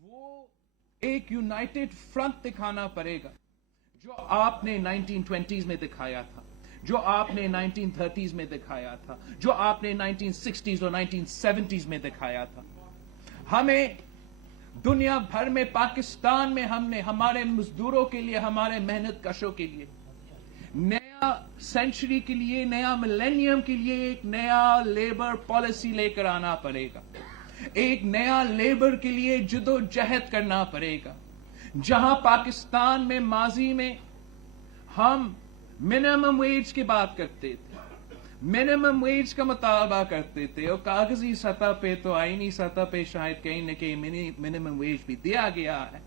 وہ ایک United front دکھانا پڑے گا جو آپ نے 1920s میں دکھایا تھا، جو آپ نے 1930s میں دکھایا تھا، جو آپ نے 1960s اور 1970s میں دکھایا تھا. ہمیں دنیا بھر میں، پاکستان میں ہم نے ہمارے مزدوروں کے لیے، ہمارے محنت کشوں کے لیے نیا سینچری کے لیے، نیا ملینیم کے لیے ایک نیا لیبر پالیسی لے کر آنا پڑے گا. ایک نیا لیبر کے لیے جد و جہد کرنا پڑے گا. جہاں پاکستان میں ماضی میں ہم منیمم ویج کی بات کرتے تھے، منیمم ویج کا مطالبہ کرتے تھے، اور کاغذی سطح پہ تو آئینی سطح پہ شاید کہیں نہ کہیں منیمم ویج بھی دیا گیا ہے.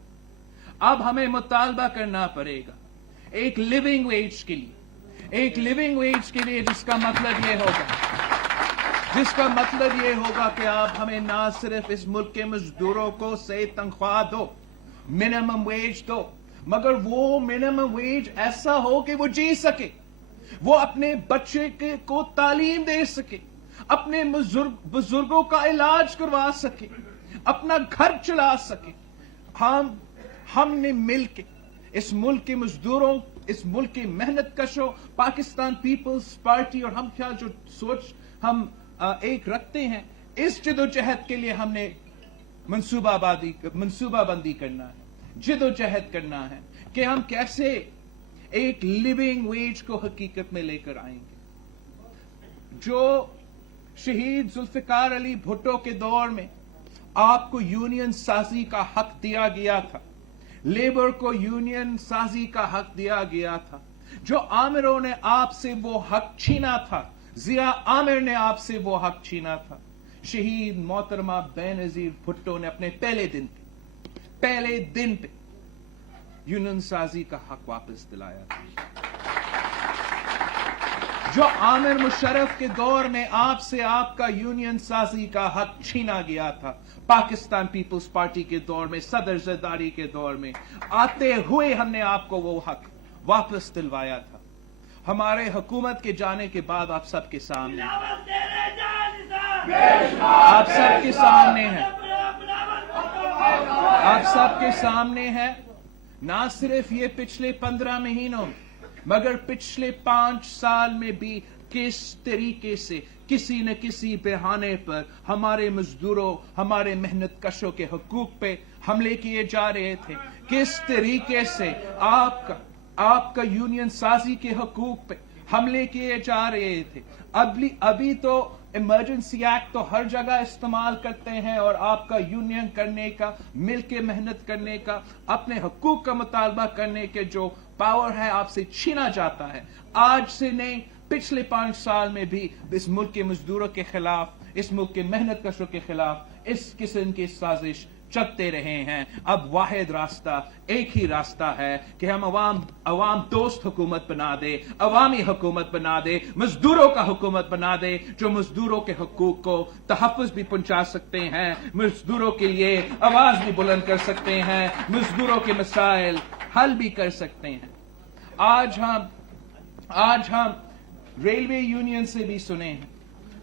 اب ہمیں مطالبہ کرنا پڑے گا ایک لیونگ ویج کے لیے، ایک لیونگ ویج کے لیے جس کا مطلب یہ ہوگا کہ آپ ہمیں نہ صرف اس ملک کے مزدوروں کو سے تنخواہ دو، منیمم ویج دو، مگر وہ منیمم ویج ایسا ہو کہ وہ جی سکے، وہ اپنے بچے کو تعلیم دے سکے، اپنے بزرگوں کا علاج کروا سکے، اپنا گھر چلا سکے. ہم نے مل کے اس ملک کے مزدوروں، اس ملک کے محنت کشوں، پاکستان پیپلز پارٹی اور ہم کیا جو سوچ ہم ایک رکھتے ہیں، اس جد و جہد کے لیے ہم نے منصوبہ بندی کرنا ہے، جد و جہد کرنا ہے کہ ہم کیسے ایک لیونگ ویج کو حقیقت میں لے کر آئیں گے. جو شہید ذوالفقار علی بھٹو کے دور میں آپ کو یونین سازی کا حق دیا گیا تھا، لیبر کو یونین سازی کا حق دیا گیا تھا، جو عامروں نے آپ سے وہ حق چھینا تھا، ضیاء عامر نے آپ سے وہ حق چھینا تھا، شہید محترمہ بینظیر بھٹو نے اپنے پہلے دن پہ یونین سازی کا حق واپس دلایا تھا. جو عامر مشرف کے دور میں آپ سے آپ کا یونین سازی کا حق چھینا گیا تھا، پاکستان پیپلز پارٹی کے دور میں، صدر زرداری کے دور میں آتے ہوئے ہم نے آپ کو وہ حق واپس دلوایا تھا. ہمارے حکومت کے جانے کے بعد آپ سب کے سامنے ہے نہ صرف یہ پچھلے 15 مہینوں مگر پچھلے 5 سال میں بھی کس طریقے سے کسی نہ کسی بہانے پر ہمارے مزدوروں، ہمارے محنت کشوں کے حقوق پہ حملے کیے جا رہے تھے، کس طریقے سے آپ کا یونین سازی کے حقوق پہ حملے کیے جا رہے تھے. ابھی تو ایمرجنسی ایکٹ تو ہر جگہ استعمال کرتے ہیں اور آپ کا یونین کرنے کا، مل کے محنت کرنے کا، اپنے حقوق کا مطالبہ کرنے کے جو پاور ہے آپ سے چھینا جاتا ہے. آج سے نہیں، پچھلے 5 سال میں بھی اس ملک کے مزدوروں کے خلاف، اس ملک کے محنت کشوں کے خلاف اس قسم کی سازش چلتے رہے ہیں. اب واحد راستہ، ایک ہی راستہ ہے کہ ہم عوام دوست حکومت بنا دے، عوامی حکومت بنا دے، مزدوروں کا حکومت بنا دے، جو مزدوروں کے حقوق کو تحفظ بھی پہنچا سکتے ہیں، مزدوروں کے لیے آواز بھی بلند کر سکتے ہیں، مزدوروں کے مسائل حل بھی کر سکتے ہیں. آج ہم ریلوے یونین سے بھی سنے ہیں،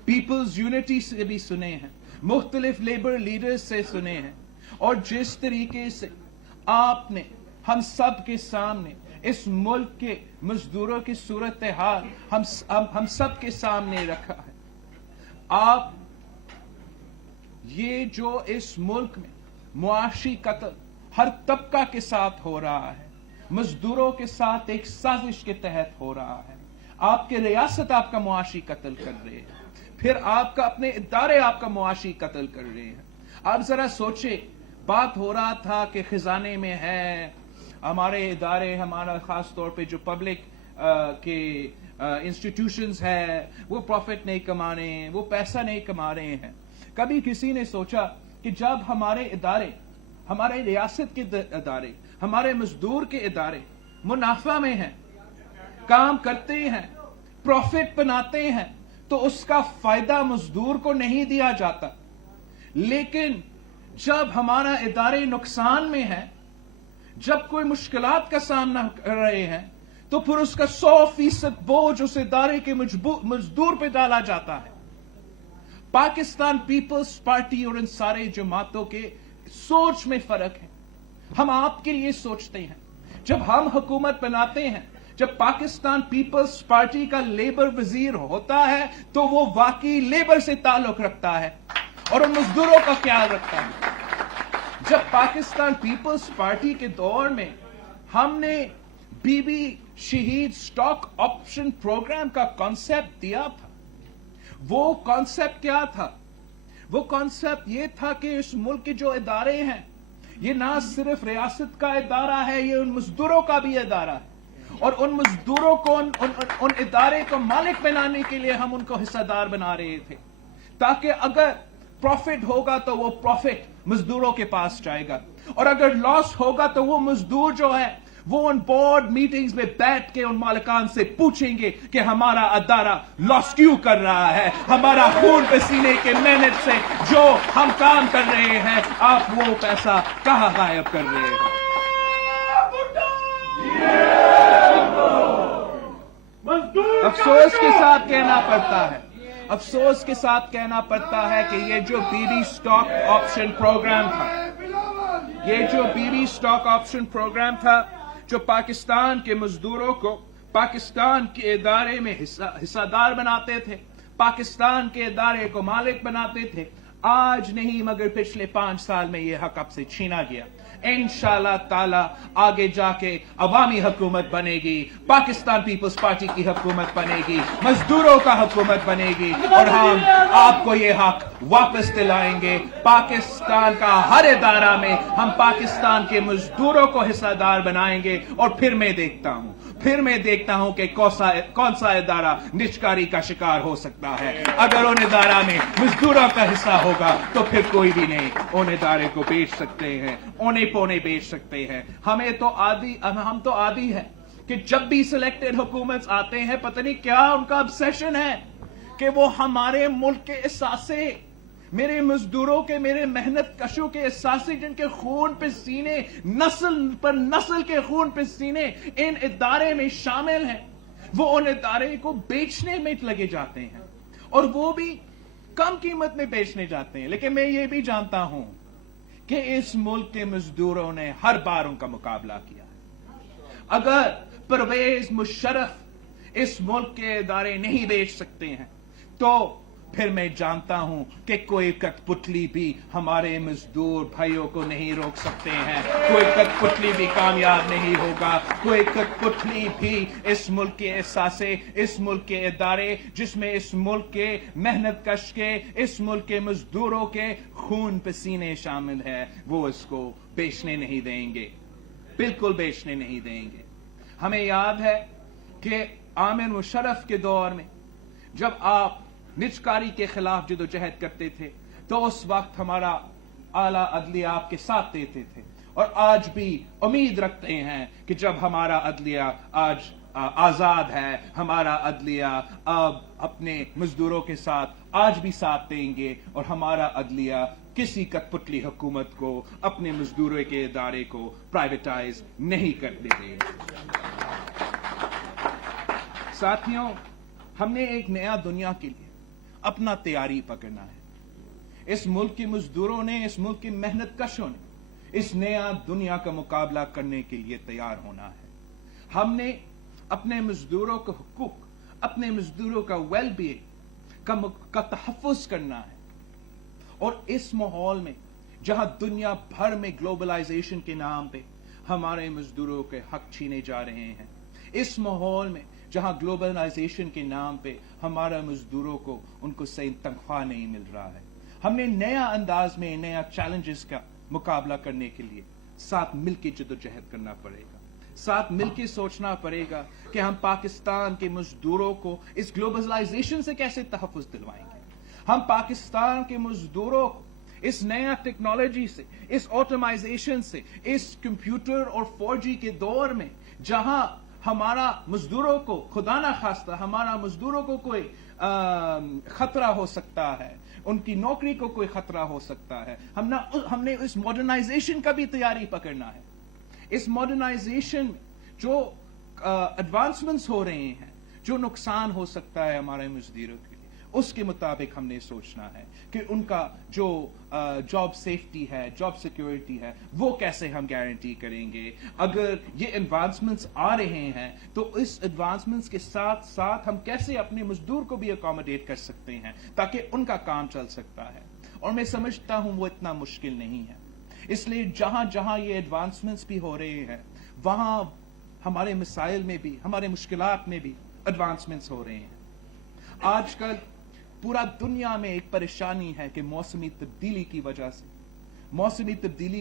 پیپلز یونٹی سے بھی سنے ہیں، مختلف لیبر لیڈرز سے سنے ہیں، اور جس طریقے سے آپ نے ہم سب کے سامنے اس ملک کے مزدوروں کی صورتحال ہم سب کے سامنے رکھا ہے. آپ یہ جو اس ملک میں معاشی قتل ہر طبقہ کے ساتھ ہو رہا ہے، مزدوروں کے ساتھ ایک سازش کے تحت ہو رہا ہے. آپ کے ریاست آپ کا معاشی قتل کر رہے ہیں، پھر آپ کا اپنے ادارے آپ کا معاشی قتل کر رہے ہیں. آپ ذرا سوچے، بات ہو رہا تھا کہ خزانے میں ہے ہمارے ادارے، ہمارا خاص طور پہ جو پبلک کے انسٹیٹیوشنز ہے وہ پروفٹ نہیں کما رہے ہیں، وہ پیسہ نہیں کما رہے ہیں. کبھی کسی نے سوچا کہ جب ہمارے ادارے، ہمارے ریاست کے ادارے، ہمارے مزدور کے ادارے منافع میں ہیں، کام کرتے ہیں، پروفٹ بناتے ہیں، تو اس کا فائدہ مزدور کو نہیں دیا جاتا. لیکن جب ہمارا ادارے نقصان میں ہے، جب کوئی مشکلات کا سامنا کر رہے ہیں، تو پھر اس کا 100% بوجھ اس ادارے کے مزدور پہ ڈالا جاتا ہے. پاکستان پیپلز پارٹی اور ان سارے جماعتوں کے सोच में फर्क है। हम आपके लिए सोचते हैं। जब हम हुकूमत बनाते हैं, जब पाकिस्तान पीपल्स पार्टी का लेबर वजीर होता है, तो वो वाकई लेबर से ताल्लुक रखता है और उन मजदूरों का ख्याल रखता है। जब पाकिस्तान पीपल्स पार्टी के दौर में हमने बीबी शहीद स्टॉक ऑप्शन प्रोग्राम का कॉन्सेप्ट दिया था, वो कॉन्सेप्ट क्या था? वो कॉन्सेप्ट ये था कि इस मुल्क के जो इदारे हैं, ये ना सिर्फ रियासत का इदारा है, ये उन मजदूरों का भी इदारा है। और उन मजदूरों को उन इदारे को मालिक बनाने के लिए हम उनको हिस्सेदार बना रहे थे, ताकि अगर प्रॉफिट होगा तो वो प्रॉफिट मजदूरों के पास जाएगा, और अगर लॉस होगा तो वो मजदूर जो है वो उन बोर्ड मीटिंग्स में बैठ के उन मालिकान से पूछेंगे कि हमारा अदारा लॉस क्यों कर रहा है, हमारा खून पसीने के मेहनत से जो हम काम कर रहे हैं, आप वो पैसा कहां गायब कर रहे हैं। अफसोस के साथ कहना पड़ता है, अफसोस के साथ कहना पड़ता है कि ये जो बीबी स्टॉक ऑप्शन प्रोग्राम था, ये जो बीबी स्टॉक ऑप्शन प्रोग्राम था, जो पाकिस्तान के मजदूरों को पाकिस्तान के इदारे में हिस्सेदार बनाते थे, पाकिस्तान के इदारे को मालिक बनाते थे, आज नहीं मगर पिछले 5 साल में ये हक अब से छीना गया। इंशाअल्लाह ताला आगे जाके अवामी हुकूमत बनेगी, पाकिस्तान पीपल्स पार्टी की हुकूमत बनेगी, मजदूरों का हुकूमत बनेगी, और हम आपको ये हक वापस दिलाएंगे। पाकिस्तान का हर इदारा में हम पाकिस्तान के मजदूरों को हिस्सेदार बनाएंगे। और फिर मैं देखता हूं कि कौन सा इदारा निजकारी का शिकार हो सकता है। अगर उन इदारा में मजदूरों का हिस्सा होगा तो फिर कोई भी नहीं उन इदारे को बेच सकते हैं, औने पौने बेच सकते हैं। हम तो आदी है कि जब भी सिलेक्टेड हुकूमत आते हैं, पता नहीं क्या उनका ऑब्सेशन है कि वो हमारे मुल्क के एहसासे, मेरे मजदूरों के, मेरे मेहनत कशों के एहसासे, जिनके खून पे सीने, नस्ल पर नस्ल के खून पे सीने इन इदारे में शामिल हैं, वो उन इदारे को बेचने में लगे जाते हैं, और वो भी कम कीमत में बेचने जाते हैं। लेकिन मैं ये भी जानता हूं कि इस मुल्क के मजदूरों ने हर बार उनका मुकाबला किया है। अगर परवेज मुशर्रफ इस मुल्क के इदारे नहीं बेच सकते हैं, तो फिर मैं जानता हूं कि कोई कठपुतली भी हमारे मजदूर भाइयों को नहीं रोक सकते हैं। कोई कठपुतली भी कामयाब नहीं होगा। कोई कठपुतली भी इस मुल्क के एहसासे, इस मुल्क के इदारे, जिसमें इस मुल्क के मेहनत कश के, इस मुल्क के मजदूरों के खून पसीने शामिल है, वो इसको बेचने नहीं देंगे, बिल्कुल बेचने नहीं देंगे। हमें याद है कि आमिर मुशर्रफ के दौर में जब आप निजकारी के खिलाफ जदोजहद करते थे, तो उस वक्त हमारा आला अदलिया आपके साथ देते थे, और आज भी उम्मीद रखते हैं कि जब हमारा अदलिया आज आजाद है, हमारा अदलिया अब अपने मजदूरों के साथ आज भी साथ देंगे, और हमारा अदलिया किसी कठपुतली हुकूमत को अपने मजदूरों के इदारे को प्राइवेटाइज नहीं करने देंगे। साथियों, हमने एक नया दुनिया के लिए अपना तैयारी पकड़ना है। इस मुल्क के मजदूरों ने, इस मुल्क के मेहनत कशों ने इस नया दुनिया का मुकाबला करने के लिए तैयार होना है। हमने अपने मजदूरों के हुकूक, अपने मजदूरों का वेलबीइंग का तहफ़्फ़ुज़ करना है। और इस माहौल में जहां दुनिया भर में ग्लोबलाइजेशन के नाम पे हमारे मजदूरों के हक छीने जा रहे हैं, इस माहौल में जहां ग्लोबलाइजेशन के नाम पे हमारा मजदूरों को उनको सही तनख्वाह नहीं मिल रहा है, हमने नया अंदाज में नया चैलेंजेस का मुकाबला करने के लिए साथ मिलकर जदोजहद करना पड़ेगा। साथ मिलकर सोचना पड़ेगा कि हम पाकिस्तान के मजदूरों को इस ग्लोबलाइजेशन से कैसे तहफ़्फ़ुज़ दिलवाएंगे। हम पाकिस्तान के मजदूरों को इस नया टेक्नोलॉजी से, इस ऑटोमाइजेशन से, इस कंप्यूटर और 4G के दौर में जहां हमारा मजदूरों को, खुदा ना खास्ता, हमारा मजदूरों को कोई खतरा हो सकता है, उनकी नौकरी को कोई खतरा हो सकता है, हमने इस मॉडर्नाइजेशन का भी तैयारी पकड़ना है। इस मॉडर्नाइजेशन में जो एडवांसमेंट्स हो रहे हैं, जो नुकसान हो सकता है हमारे मजदूरों के लिए, उसके मुताबिक हमने सोचना है कि उनका जो जॉब सेफ्टी है, जॉब सिक्योरिटी है, वो कैसे हम गारंटी करेंगे। अगर ये एडवांसमेंट्स आ रहे हैं तो इस एडवांसमेंट्स के साथ साथ हम कैसे अपने मजदूर को भी अकोमोडेट कर सकते हैं ताकि उनका काम चल सकता है। और मैं समझता हूं वो इतना मुश्किल नहीं है, इसलिए जहां जहां ये एडवांसमेंट्स भी हो रहे हैं वहां हमारे मिसाइल में भी, हमारे मुश्किलात में भी एडवांसमेंट्स हो रहे हैं। आजकल पूरा दुनिया में एक परेशानी है कि मौसमी तब्दीली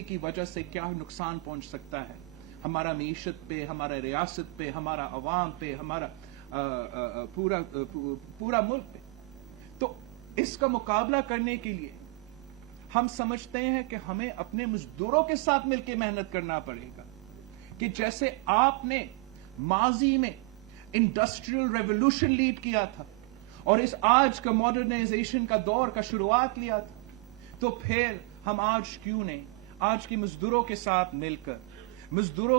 की वजह से क्या नुकसान पहुंच सकता है हमारा मईशत पे, हमारा रियासत पे, हमारा अवाम पे, हमारा पूरा मुल्क पे। तो इसका मुकाबला करने के लिए हम समझते हैं कि हमें अपने मजदूरों के साथ मिलकर मेहनत करना पड़ेगा कि जैसे आपने माजी में इंडस्ट्रियल रेवोल्यूशन लीड किया था और इस आज का मॉडर्नाइजेशन का दौर का शुरुआत लिया था, तो फिर हम आज क्यों नहीं आज के मजदूरों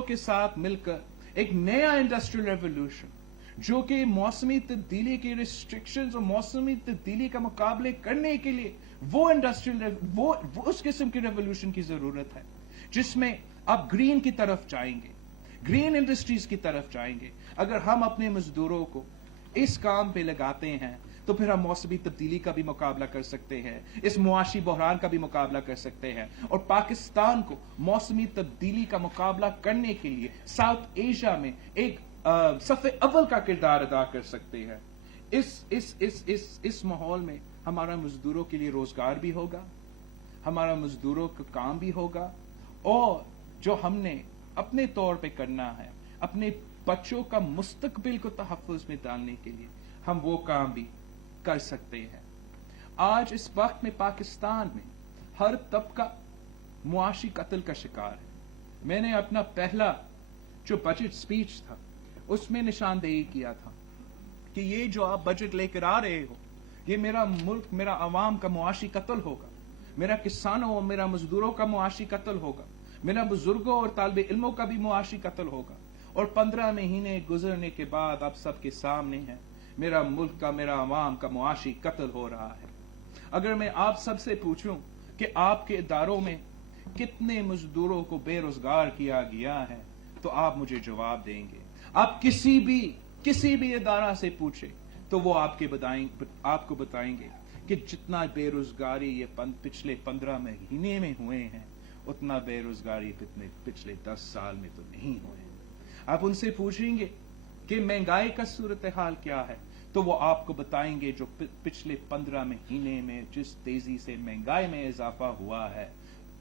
के साथ मिलकर एक नया इंडस्ट्रियल रेवोल्यूशन जो कि मौसमी तब्दीली की रिस्ट्रिक्शंस और मौसमी तब्दीली का मुकाबले करने के लिए वो इंडस्ट्रियल वो उस किस्म की रेवोल्यूशन की जरूरत है जिसमें आप ग्रीन की तरफ जाएंगे, ग्रीन इंडस्ट्रीज की तरफ जाएंगे। अगर हम अपने मजदूरों को इस काम पे लगाते हैं तो फिर हम मौसमी तब्दीली का भी मुकाबला कर सकते हैं, इस मुआशी बहरान का भी मुकाबला कर सकते हैं और पाकिस्तान को मौसमी तब्दीली का मुकाबला करने के लिए साउथ एशिया में एक सफ़े अव्वल का किरदार अदा कर सकते हैं। इस माहौल में हमारा मजदूरों के लिए रोजगार भी होगा, हमारा मजदूरों का काम भी होगा और जो हमने अपने तौर पे करना है अपने बच्चों का मुस्तकबिल को तहफ़्फ़ुज़ में डालने के लिए हम वो काम भी कर सकते हैं। आज इस वक्त में पाकिस्तान में हर तबका मुआशी कत्ल का शिकार है। मैंने अपना पहला जो बजट स्पीच था उसमें निशानदेही किया था कि ये जो आप बजट लेकर आ रहे हो ये मेरा मुल्क, मेरा अवाम का मुआशी कत्ल होगा, मेरा किसानों और मेरा मजदूरों का मुआशी कत्ल होगा, मेरा बुजुर्गों और तालिबे इल्मों का भी मुआशी कत्ल होगा। और 15 महीने गुजरने के बाद आप सबके सामने है मेरा मुल्क का, मेरा अवाम का मुआशी कत्ल हो रहा है। अगर मैं आप सबसे पूछूं कि आपके इदारों में कितने मजदूरों को बेरोजगार किया गया है तो आप मुझे जवाब देंगे। आप किसी भी इदारा से पूछे तो वो आपको बताएंगे कि जितना बेरोजगारी ये पिछले 15 महीने में हुए हैं उतना बेरोजगारी पिछले 10 साल में तो नहीं हुए। आप उनसे पूछेंगे कि महंगाई का सूरत हाल क्या है तो वो आपको बताएंगे जो पिछले 15 महीने में जिस तेजी से महंगाई में इजाफा हुआ है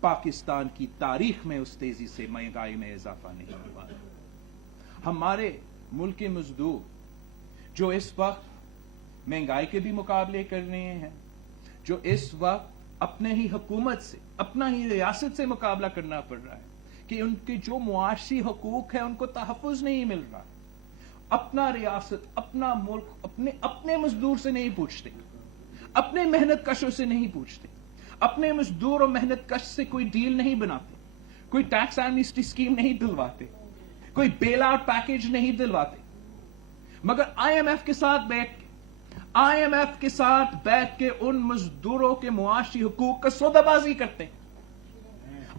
पाकिस्तान की तारीख में उस तेजी से महंगाई में इजाफा नहीं हुआ है। हमारे मुल्क के मजदूर जो इस वक्त महंगाई के भी मुकाबले कर रहे हैं, जो इस वक्त अपने ही हुकूमत से, अपना ही रियासत से मुकाबला करना पड़ रहा है कि उनके जो मुआशी हकूक है उनको तहफ़्फ़ुज़ नहीं मिल रहा। अपना रियासत, अपना मुल्क अपने मजदूर से नहीं पूछते, अपने मेहनत कशों से नहीं पूछते, अपने मजदूर और मेहनत कश से कोई डील नहीं बनाते, कोई टैक्स एमनेस्टी स्कीम नहीं दिलवाते, कोई बेल आउट पैकेज नहीं दिलवाते, मगर आईएमएफ के साथ बैठ के उन मजदूरों के मुआशी हुकूक का सौदाबाजी करते हैं।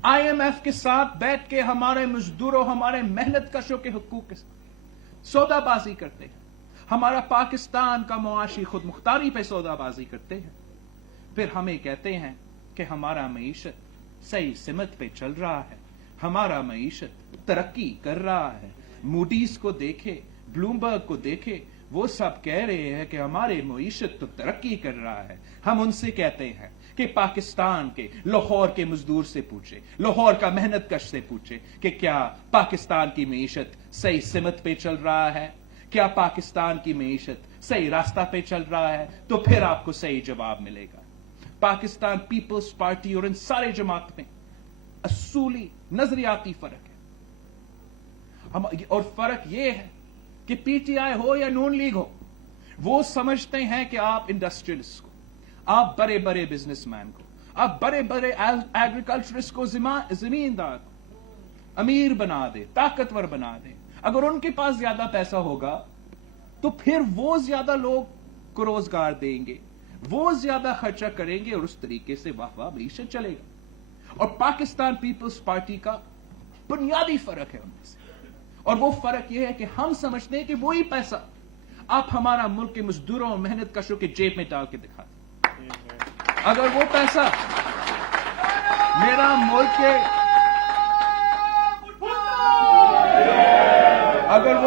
आईएमएफ के साथ बैठ के हमारे मजदूरों, हमारे मेहनत कशों के हुकूक के साथ सौदाबाजी करते हैं। हमारा पाकिस्तान का मुआशी खुद मुख्तारी पे सौदाबाजी करते हैं। फिर हमें कहते हैं कि हमारा मईशत सही सिमत पे चल रहा है, हमारा मईशत तरक्की कर रहा है। मूडीज को देखे, ब्लूमबर्ग को देखे, वो सब कह रहे हैं कि हमारे मईशत तो तरक्की कर रहा है। हम उनसे कहते हैं कि पाकिस्तान के लाहौर के मजदूर से पूछे, लाहौर का मेहनत कश से पूछे कि क्या पाकिस्तान की मईशत सही सिमत पे चल रहा है, क्या पाकिस्तान की मईशत सही रास्ता पे चल रहा है, तो फिर आपको सही जवाब मिलेगा। पाकिस्तान पीपल्स पार्टी और इन सारे जमात में असूली नजरियाती फर्क है। और फर्क यह है कि पीटीआई हो या नून लीग हो, वो समझते हैं कि आप इंडस्ट्रियलिस्ट को, आप बड़े बड़े बिजनेसमैन को, आप बड़े बड़े एग्रीकल्चरिस्ट को, जमींदार को अमीर बना दे, ताकतवर बना दे। अगर उनके पास ज्यादा पैसा होगा तो फिर वो ज्यादा लोग को रोजगार देंगे, वो ज्यादा खर्चा करेंगे और उस तरीके से वाह मईशत चलेगा। और पाकिस्तान पीपल्स पार्टी का बुनियादी फर्क है उनमें से, और वो फर्क यह है कि हम समझते हैं कि वही पैसा आप हमारा मुल्क के मजदूरों और मेहनत कशों के जेब में डाल के दिखा दें। अगर वो पैसा मेरा मुल्क के अगर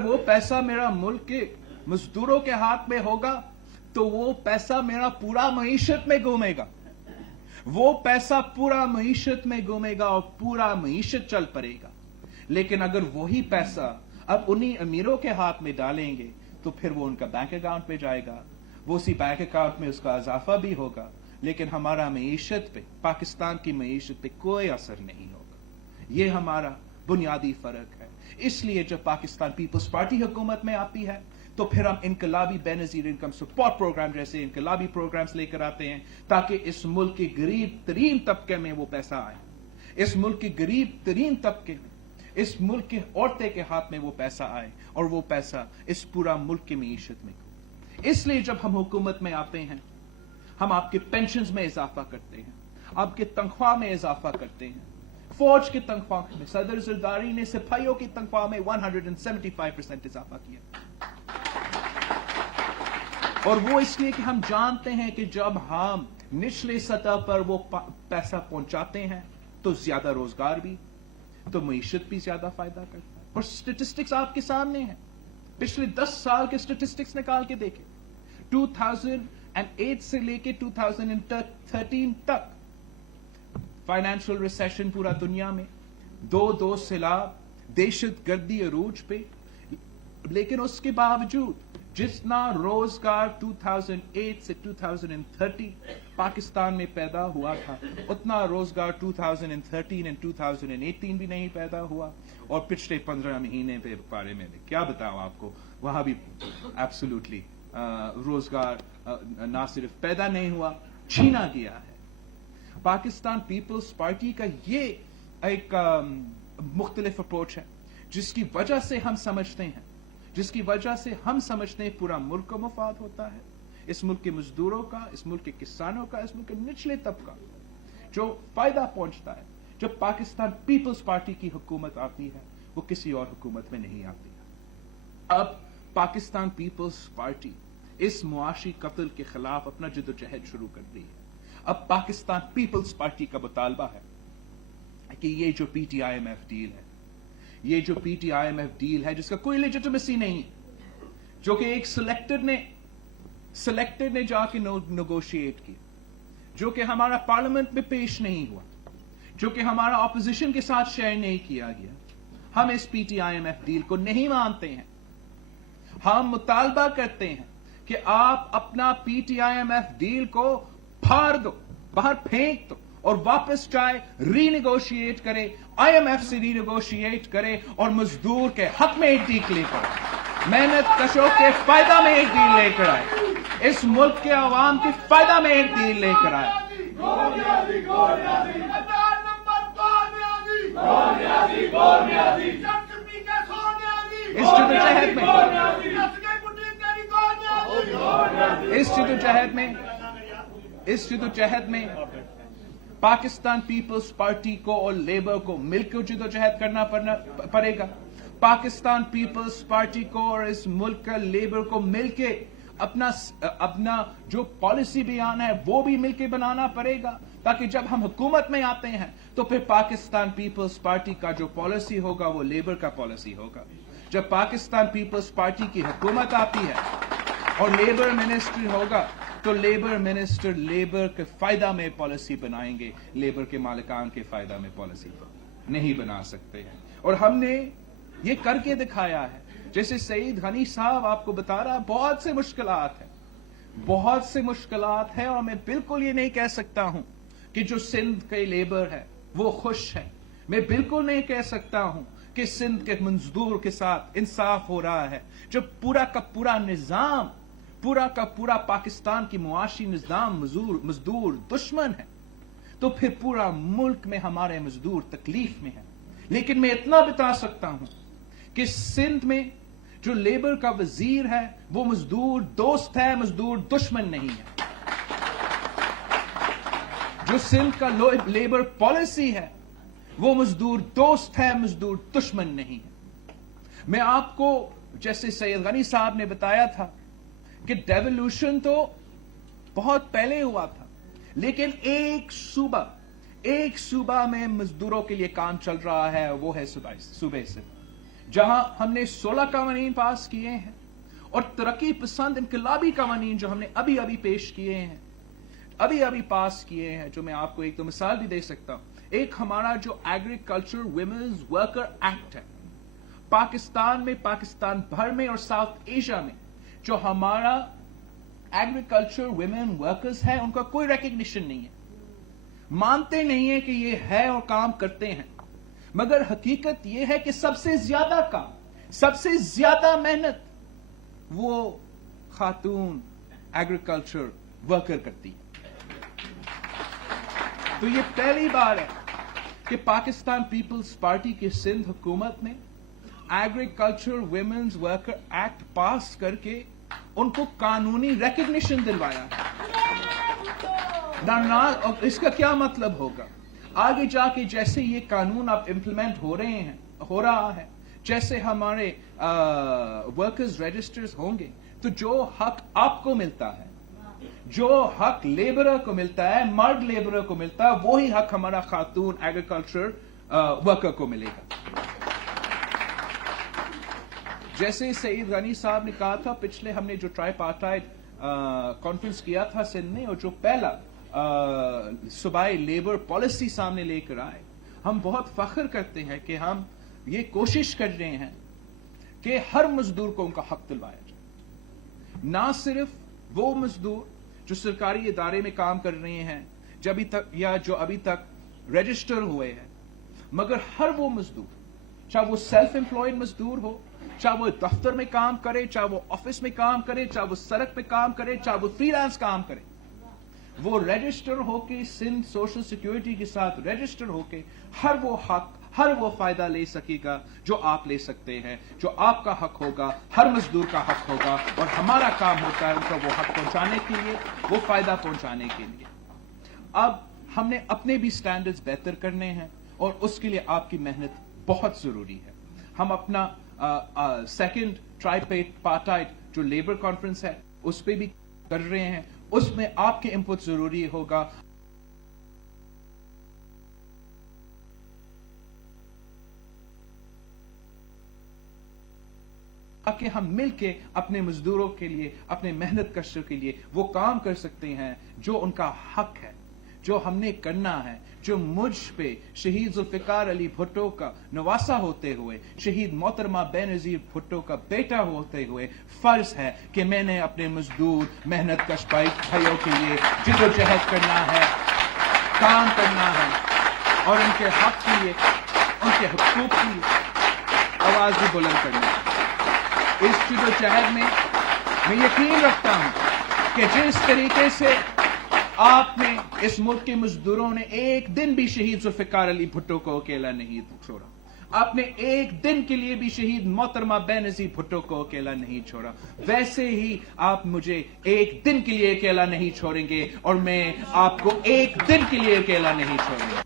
वो पैसा मेरा मुल्क के मजदूरों के हाथ में होगा तो वो पैसा मेरा पूरा मईशत में घूमेगा, वो पैसा पूरा मईशत में घूमेगा और पूरा मईशत चल पड़ेगा। लेकिन अगर वही पैसा अब उन्हीं अमीरों के हाथ में डालेंगे तो फिर वो उनका बैंक अकाउंट पे जाएगा, वो उसी बैंक अकाउंट में उसका इजाफा भी होगा, लेकिन हमारा मईशत पे, पाकिस्तान की मईशत पे कोई असर नहीं होगा। ये हमारा बुनियादी फर्क है। इसलिए जब पाकिस्तान पीपल्स पार्टी हुकूमत में आती है तो फिर हम इनकलाबी बेनजीर इनकम सपोर्ट प्रोग्राम जैसे इनकलाबी प्रोग्राम्स लेकर आते हैं ताकि इस मुल्क के गरीब तरीन तबके में वो पैसा आए, इस मुल्क के गरीब तरीन तबके में, इस मुल्क के औरतें के हाथ में वो पैसा आए और वो पैसा इस पूरा मुल्क की मईशत में हो। इसलिए जब हम हुकूमत में आते हैं हम आपके पेंशन में इजाफा करते हैं, आपके तनख्वाह में इजाफा करते हैं। फौज की तनख्वाह में सदर जरदारी ने सिपाहियों की तनख्वाह में 175% इजाफा किया, और वो इसलिए कि हम जानते हैं कि जब हम निचले सतह पर वो पैसा पहुंचाते हैं तो ज्यादा रोजगार भी, तो मईशत भी ज्यादा फायदा करता है। और स्टेटिस्टिक्स आपके सामने है, पिछले 10 साल के स्टेटिस्टिक्स निकाल के देखें, 2008 से लेके 2013 तक फाइनेंशियल रिसेशन पूरा दुनिया में, 2 सैलाब, दहशतगर्दी अरूज पे, लेकिन उसके बावजूद जितना रोजगार 2008 से 2030 पाकिस्तान में पैदा हुआ था उतना रोजगार 2013 और 2018 भी नहीं पैदा हुआ। और पिछले 15 महीने के बारे में क्या बताऊं आपको, वहां भी एब्सोल्युटली रोजगार ना सिर्फ पैदा नहीं हुआ, छीना गया है। पाकिस्तान पीपल्स पार्टी का ये एक मुख्तलिफ अप्रोच है जिसकी वजह से हम समझते हैं पूरा मुल्क का मफाद होता है, इस मुल्क के मजदूरों का, इस मुल्क के किसानों का, इस मुल्क के निचले तबका जो फायदा पहुंचता है। जब पाकिस्तान पीपल्स पार्टी की हुकूमत आती है वो किसी और हुकूमत में नहीं आती है। अब पाकिस्तान पीपल्स पार्टी इस मुआशी कत्ल के खिलाफ अपना जद्दोजहद शुरू कर दी है। अब पाकिस्तान पीपल्स पार्टी का मुतालबा है कि ये जो PTIMF डील है, ये जो PTIMF डील है जिसका कोई लेजिटिमेसी नहीं है, जो कि एक सिलेक्टेड ने जाके नेगोशिएट किया, जो कि हमारा पार्लियामेंट में पेश नहीं हुआ, जो कि हमारा ऑपोजिशन के साथ शेयर नहीं किया गया, हम इस PTIMF डील को नहीं मानते हैं। हम मुतालबा करते हैं कि आप अपना PTIMF डील को फाड़ दो, बाहर फेंक दो और वापस जाए, रीनेगोशिएट करे, IMF से रीनेगोशिएट करे और मजदूर के हक में एक डील लेकर आए, मेहनत कशों के फायदा में एक डील लेकर आए, इस मुल्क के आवाम के फायदा में एक डील लेकर आए। इस जद्दोजहद में पाकिस्तान पीपल्स पार्टी को और लेबर को मिलकर जद्दोजहद करना पड़ेगा। पाकिस्तान पीपल्स पार्टी को और इस मुल्क का लेबर को मिलके अपना जो पॉलिसी बयान है वो भी मिलके बनाना पड़ेगा, ताकि जब हम हुकूमत में आते हैं तो फिर पाकिस्तान पीपल्स पार्टी का जो पॉलिसी होगा वो लेबर का पॉलिसी होगा। जब पाकिस्तान पीपल्स पार्टी की हुकूमत आती है और लेबर मिनिस्ट्री होगा तो लेबर मिनिस्टर लेबर के फायदा में पॉलिसी बनाएंगे, लेबर के मालिकान के फायदा में पॉलिसी नहीं बना सकते हैं। और हमने ये करके दिखाया है, जैसे सईद गनी साहब आपको बता रहा, बहुत से मुश्किलात है और मैं बिल्कुल ये नहीं कह सकता हूं कि जो सिंध के लेबर है वो खुश है। मैं बिल्कुल नहीं कह सकता हूं कि सिंध के मजदूर के साथ इंसाफ हो रहा है। जब पूरा का पूरा निजाम, पूरा का पूरा पाकिस्तान की मुआशी निजाम मजदूर दुश्मन है तो फिर पूरा मुल्क में हमारे मजदूर तकलीफ में है। لیکن میں اتنا بتا سکتا ہوں کہ سندھ میں جو لیبر کا وزیر ہے وہ مزدور دوست ہے، مزدور دشمن نہیں ہے. جو سندھ کا لیبر پالیسی ہے وہ مزدور دوست ہے، مزدور دشمن نہیں ہے. میں آپ کو جیسے سید غنی صاحب نے بتایا تھا کہ ڈیولوشن تو بہت پہلے ہوا تھا، لیکن ایک صوبہ میں مزدوروں کے لیے کام چل رہا ہے، وہ ہے صوبے سے، جہاں ہم نے 16 قوانین پاس کیے ہیں اور ترقی پسند انقلابی قوانین جو ہم نے ابھی پیش کیے ہیں، ابھی پاس کیے ہیں، جو میں آپ کو ایک تو مثال بھی دے سکتا ہوں. ایک ہمارا جو ایگریکلچر ویمنز ورکر ایکٹ ہے، پاکستان میں، پاکستان بھر میں اور ساؤتھ ایشیا میں جو ہمارا ایگریکلچر ویمن ورکرز ہیں ان کا کوئی ریکگنیشن نہیں ہے، مانتے نہیں ہیں کہ یہ ہے اور کام کرتے ہیں. مگر حقیقت یہ ہے کہ سب سے زیادہ کام، سب سے زیادہ محنت وہ خاتون ایگریکلچر ورکر کرتی ہے. تو یہ پہلی بار ہے کہ پاکستان پیپلز پارٹی کی سندھ حکومت نے ایگریکلچر ویمنز ورکر ایکٹ پاس کر کے ان کو قانونی ریکگنیشن دلوایا ہے. اس کا کیا مطلب ہوگا؟ آگے جا کے جیسے یہ قانون اب امپلیمنٹ ہو رہا ہے، جیسے ہمارے ورکرز رجسٹرز ہوں گے، تو جو حق آپ کو ملتا ہے، جو حق لیبرر کو ملتا ہے، مرد لیبرر کو ملتا ہے، وہی حق ہمارا خاتون ایگریکلچر ورکر کو ملے گا. جیسے سعید غنی صاحب نے کہا تھا، پچھلے ہم نے جو ٹرائی پارٹائٹ کانفرنس کیا تھا سندھ میں، اور جو پہلا صوبائی لیبر پالیسی سامنے لے کر آئے، ہم بہت فخر کرتے ہیں کہ ہم یہ کوشش کر رہے ہیں کہ ہر مزدور کو ان کا حق دلوایا جائے. نہ صرف وہ مزدور جو سرکاری ادارے میں کام کر رہے ہیں جو ابھی تک رجسٹر ہوئے ہیں، مگر ہر وہ مزدور، چاہے وہ سیلف امپلائڈ مزدور ہو، چاہے وہ دفتر میں کام کرے، چاہے وہ آفس میں کام کرے، چاہے وہ سڑک پہ کام کرے، چاہے وہ فری لانس کام کرے، وہ رجسٹر ہو کے سندھ سوشل سیکیورٹی کے ساتھ رجسٹر ہو کے ہر وہ حق، ہر وہ فائدہ لے سکے گا جو آپ لے سکتے ہیں. جو آپ کا حق ہوگا ہر مزدور کا حق ہوگا، اور ہمارا کام ہوتا ہے ان کا وہ حق پہنچانے کے لیے، وہ فائدہ پہنچانے کے لیے. اب ہم نے اپنے بھی سٹینڈرڈز بہتر کرنے ہیں اور اس کے لیے آپ کی محنت بہت ضروری ہے. ہم اپنا سیکنڈ ٹرائی پارٹائٹ جو لیبر کانفرنس ہے اس پہ بھی کر رہے ہیں، اس میں آپ کے انپٹ ضروری ہوگا. تاکہ ہم مل کے اپنے مزدوروں کے لیے، اپنے محنت کشوں کے لیے وہ کام کر سکتے ہیں جو ان کا حق ہے، جو ہم نے کرنا ہے. جو مجھ پہ شہید ذوالفقار علی بھٹو کا نواسا ہوتے ہوئے، شہید محترمہ بے نظیر بھٹو کا بیٹا ہوتے ہوئے فرض ہے کہ میں نے اپنے مزدور محنت کش بھائیوں کے لیے جدوجہد کرنا ہے، کام کرنا ہے، اور ان کے حق کے لیے، ان کے حقوق کے لیے آواز بھی بلند کرنی ہے. اس جدوجہد میں میں یقین رکھتا ہوں کہ جس طریقے سے آپ نے اس ملک کے مزدوروں نے ایک دن بھی شہید ذوالفقار علی بھٹو کو اکیلا نہیں چھوڑا، آپ نے ایک دن کے لیے بھی شہید محترمہ بے نظیر بھٹو کو اکیلا نہیں چھوڑا، ویسے ہی آپ مجھے ایک دن کے لیے اکیلا نہیں چھوڑیں گے، اور میں آپ کو ایک دن کے لیے اکیلا نہیں چھوڑوں گا.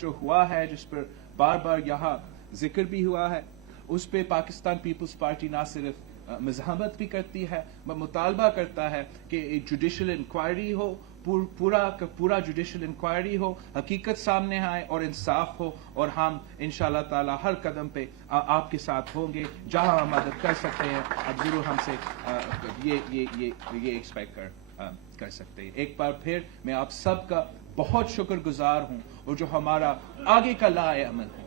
جو ہوا ہے، جس پر بار بار یہاں ذکر بھی ہوا ہے، اس پہ پاکستان پیپلز پارٹی نہ صرف مزاحمت بھی کرتی ہے، مطالبہ کرتا ہے کہ جوڈیشل انکوائری ہو، پورا جوڈیشل انکوائری ہو، حقیقت سامنے آئے اور انصاف ہو، اور ہم انشاءاللہ تعالی ہر قدم پہ آپ کے ساتھ ہوں گے جہاں ہم مدد کر سکتے ہیں. اب ضرور ہم سے یہ ایکسپیکٹ کر سکتے ہیں. ایک بار پھر میں آپ سب کا بہت شکر گزار ہوں، اور جو ہمارا آگے کا لائحہ عمل ہے،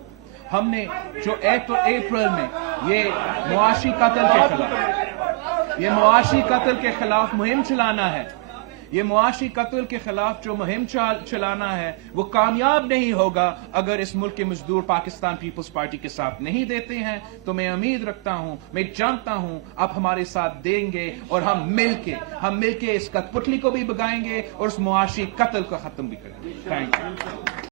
ہم نے جو اپریل میں یہ معاشی قتل کے خلاف مہم چلانا ہے، یہ معاشی قتل کے خلاف جو مہم چلانا ہے وہ کامیاب نہیں ہوگا اگر اس ملک کے مزدور پاکستان پیپلز پارٹی کے ساتھ نہیں دیتے ہیں. تو میں امید رکھتا ہوں، میں جانتا ہوں آپ ہمارے ساتھ دیں گے، اور ہم مل کے اس کٹھ پتلی کو بھی بگائیں گے اور اس معاشی قتل کو ختم بھی کریں گے. Thank you.